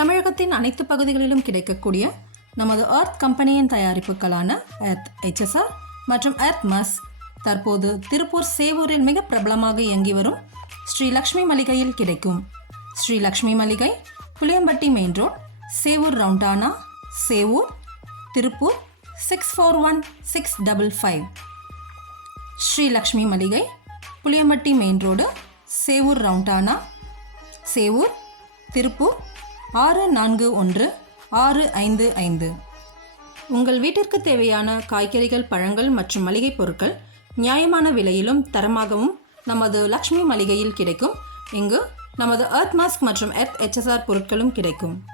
தமிழகத்தின் அனைத்து பகுதிகளிலும் கிடைக்கக்கூடிய நமது எர்த் கம்பெனியின் தயாரிப்புகளான எர்த் HSR மற்றும் எர்த் மஸ் தற்போது திருப்பூர் சேவூரில் மிக பிரபலமாக இயங்கி வரும் ஸ்ரீ லக்ஷ்மி மளிகையில் கிடைக்கும். ஸ்ரீ லக்ஷ்மி மளிகை, புளியம்பட்டி மெயின் ரோட், சேவூர் ரவுண்டானா, சேவூர், திருப்பூர் 641655. ஸ்ரீ லக்ஷ்மி மளிகை, புளியம்பட்டி மெயின் ரோடு, சேவூர் ரவுண்டானா, சேவூர், திருப்பூர் 641655. உங்கள் வீட்டிற்கு தேவையான காய்கறிகள், பழங்கள் மற்றும் மளிகை பொருட்கள் நியாயமான விலையிலும் தரமாகவும் நமது லக்ஷ்மி மளிகையில் கிடைக்கும். இங்கு நமது எர்த் மாஸ்க் மற்றும் எர்த் HSR பொருட்களும் கிடைக்கும்.